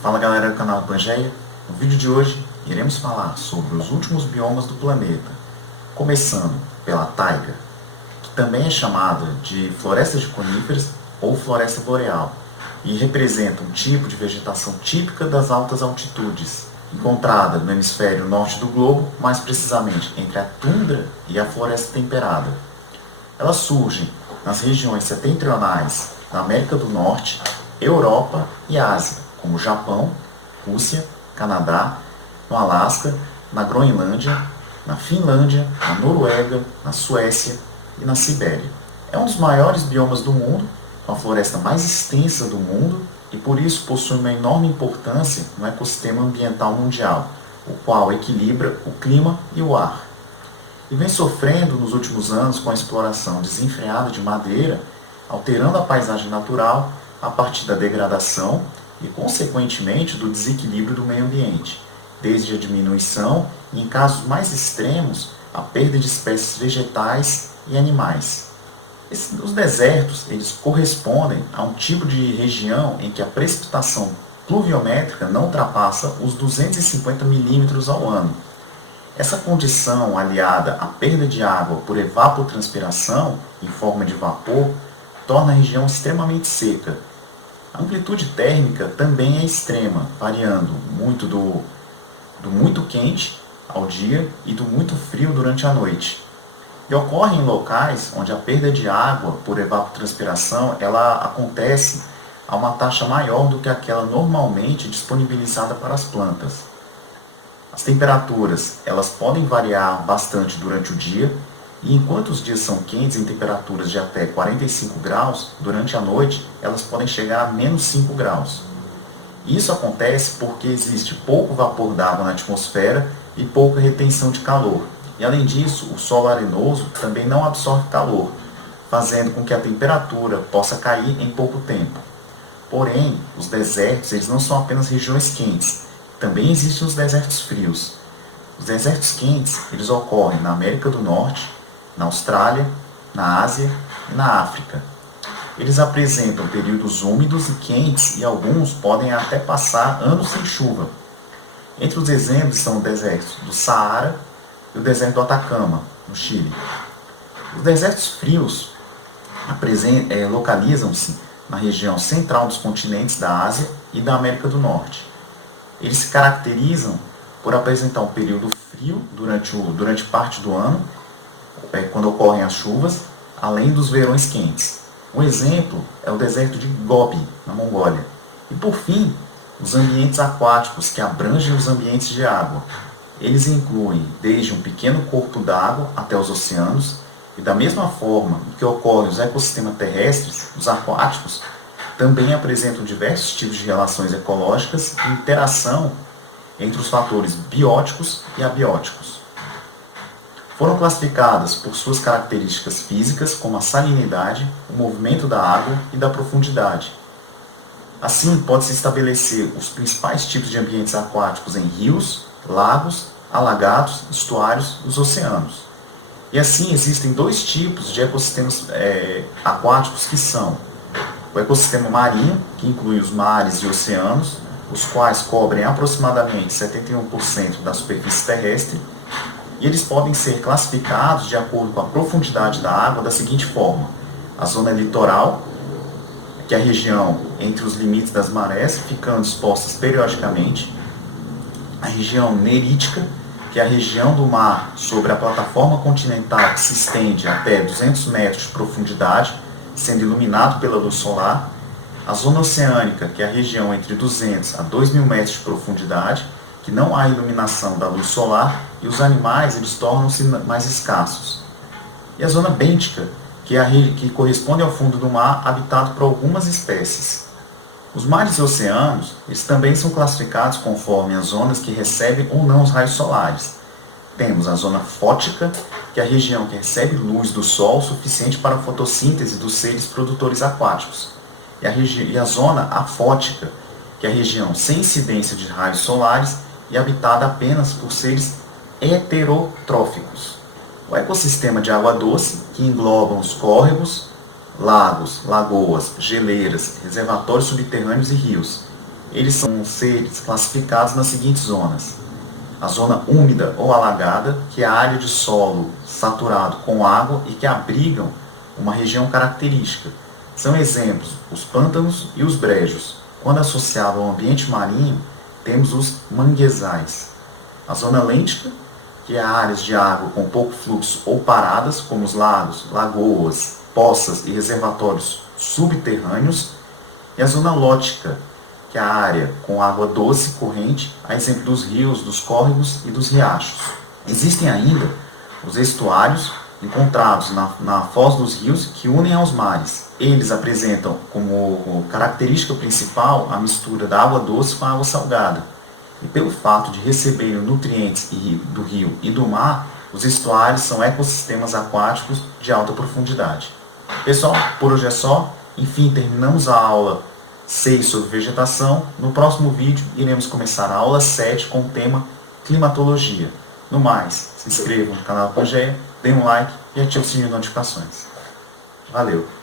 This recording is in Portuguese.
Fala galera do canal Pangeia. No vídeo de hoje iremos falar sobre os últimos biomas do planeta, começando pela taiga, que também é chamada de floresta de coníferas ou floresta boreal, e representa um tipo de vegetação típica das altas altitudes, encontrada no hemisfério norte do globo, mais precisamente entre a tundra e a floresta temperada. Elas surgem nas regiões setentrionais da América do Norte, Europa e Ásia, como Japão, Rússia, Canadá, no Alasca, na Groenlândia, na Finlândia, na Noruega, na Suécia e na Sibéria. É um dos maiores biomas do mundo, com a floresta mais extensa do mundo e por isso possui uma enorme importância no ecossistema ambiental mundial, o qual equilibra o clima e o ar. E vem sofrendo nos últimos anos com a exploração desenfreada de madeira, alterando a paisagem natural a partir da degradação e, consequentemente, do desequilíbrio do meio ambiente, desde a diminuição e, em casos mais extremos, a perda de espécies vegetais e animais. Os desertos eles correspondem a um tipo de região em que a precipitação pluviométrica não ultrapassa os 250 milímetros ao ano. Essa condição, aliada à perda de água por evapotranspiração em forma de vapor, torna a região extremamente seca. A amplitude térmica também é extrema, variando muito do muito quente ao dia e do muito frio durante a noite. E ocorre em locais onde a perda de água por evapotranspiração ela acontece a uma taxa maior do que aquela normalmente disponibilizada para as plantas. As temperaturas elas podem variar bastante durante o dia, e enquanto os dias são quentes em temperaturas de até 45 graus, durante a noite elas podem chegar a menos 5 graus. Isso acontece porque existe pouco vapor d'água na atmosfera e pouca retenção de calor. E além disso, o solo arenoso também não absorve calor, fazendo com que a temperatura possa cair em pouco tempo. Porém, os desertos eles não são apenas regiões quentes, também existem os desertos frios. Os desertos quentes eles ocorrem na América do Norte, na Austrália, na Ásia e na África. Eles apresentam períodos úmidos e quentes e alguns podem até passar anos sem chuva. Entre os exemplos estão os desertos do Saara e o deserto do Atacama, no Chile. Os desertos frios localizam-se na região central dos continentes da Ásia e da América do Norte. Eles se caracterizam por apresentar um período frio durante parte do ano, quando ocorrem as chuvas, além dos verões quentes. Um exemplo é o deserto de Gobi, na Mongólia. E por fim, os ambientes aquáticos, que abrangem os ambientes de água. Eles incluem desde um pequeno corpo d'água até os oceanos, e da mesma forma que ocorrem os ecossistemas terrestres, os aquáticos também apresentam diversos tipos de relações ecológicas e interação entre os fatores bióticos e abióticos. Foram classificadas por suas características físicas, como a salinidade, o movimento da água e da profundidade. Assim, pode-se estabelecer os principais tipos de ambientes aquáticos em rios, lagos, alagados, estuários e os oceanos. E assim, existem dois tipos de ecossistemas aquáticos que são o ecossistema marinho, que inclui os mares e oceanos, os quais cobrem aproximadamente 71% da superfície terrestre, e eles podem ser classificados de acordo com a profundidade da água da seguinte forma: a zona litoral, que é a região entre os limites das marés, ficando expostas periodicamente; a região nerítica, que é a região do mar sobre a plataforma continental que se estende até 200 metros de profundidade, sendo iluminado pela luz solar; a zona oceânica, que é a região entre 200 a 2.000 metros de profundidade, que não há iluminação da luz solar e os animais eles tornam-se mais escassos; e a zona bêntica, que corresponde ao fundo do mar habitado por algumas espécies. Os mares e oceanos eles também são classificados conforme as zonas que recebem ou não os raios solares. Temos a zona fótica, que é a região que recebe luz do sol suficiente para a fotossíntese dos seres produtores aquáticos, e a zona afótica, que é a região sem incidência de raios solares e habitada apenas por seres heterotróficos. O ecossistema de água doce, que engloba os córregos, lagos, lagoas, geleiras, reservatórios subterrâneos e rios. Eles são seres classificados nas seguintes zonas: a zona úmida ou alagada, que é a área de solo saturado com água e que abrigam uma região característica. São exemplos os pântanos e os brejos. Quando associado ao ambiente marinho, temos os manguezais. A zona lêntica, que é áreas de água com pouco fluxo ou paradas, como os lagos, lagoas, poças e reservatórios subterrâneos. E a zona lótica, que é a área com água doce corrente, a exemplo dos rios, dos córregos e dos riachos. Existem ainda os estuários, encontrados na foz dos rios que unem aos mares. Eles apresentam como característica principal a mistura da água doce com a água salgada. E pelo fato de receberem nutrientes do rio e do mar, os estuários são ecossistemas aquáticos de alta profundidade. Pessoal, por hoje é só. Enfim, terminamos a aula 6 sobre vegetação. No próximo vídeo, iremos começar a aula 7 com o tema climatologia. No mais, se inscrevam no canal Pangeia, deem um like e ative o sininho de notificações. Valeu!